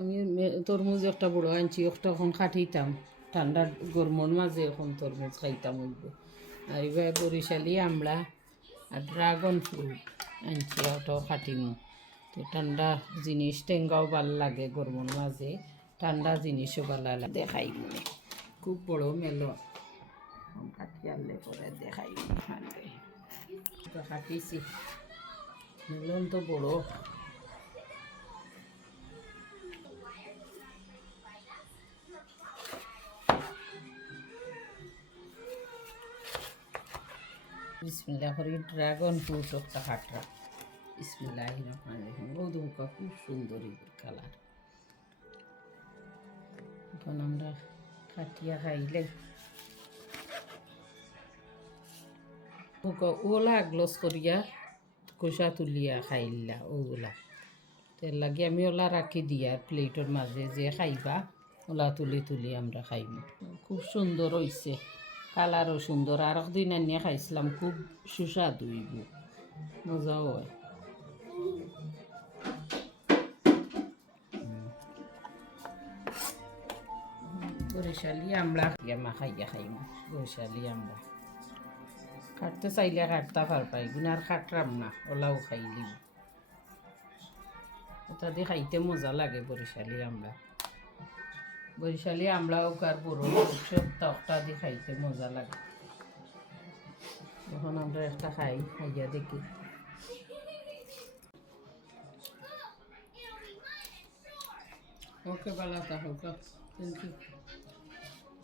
আমি তরমুজ একটা বড় আনছি, একটা এখন খাটিতাম ঠান্ডা গরমের মাঝে, এখন তরমুজ খাইতাম হইব। আর এবার বরিশালি আমড়া আর ড্রাগন ফ্রুট আনছি, ওটাও খাটিমু। তো ঠান্ডা জিনিস টেঙ্গাও ভাল লাগে গরমের মাঝে, ঠান্ডা জিনিসও ভালো লাগে। দেখাই মনে খুব বড় মেলন, কাটি আনলে পরে দেখাই মনে খাটিছি। মেলন তো বড়। বিসমিল্লাহ করে ড্রাগন ফ্রুট একটা কাটরা। বিসমিল্লাহ রহমান রহিম। মধুমুখা খুব সুন্দর কালার। এখন আমরা কাটিয়া খাইলে ওলা গ্লস করিয়া কোষা তুলিয়া খাইলা ওগুলা। তেল লাগি আমি ওলা রাখি দিয়া প্লেটের মাঝে, যে খাইবা ওলা তুলি তুলি আমরা খাইব। খুব সুন্দর হয়েছে, কালারও সুন্দর। আর একদিন আনিয়া খাইছিলাম, খুব সুস্বাদু হইব, মজাও হয়। বরিশালি আমড়া খাইয়া খাইম। বরিশালি আমড়া কাটতে চাইলে কাটতে পারবাই, গুনার কাটরাম না, ওলাও খাইলি। ওটা দিয়ে খাইতে মজা লাগে বরিশালি আমড়া। বরিশালি আমড়া হোক আর বড় সবটা একটা দিয়ে খাইতে মজা লাগে। এখন আমরা একটা খাইয়া দেখি। ওকে, ভালো থাকো। Thank you.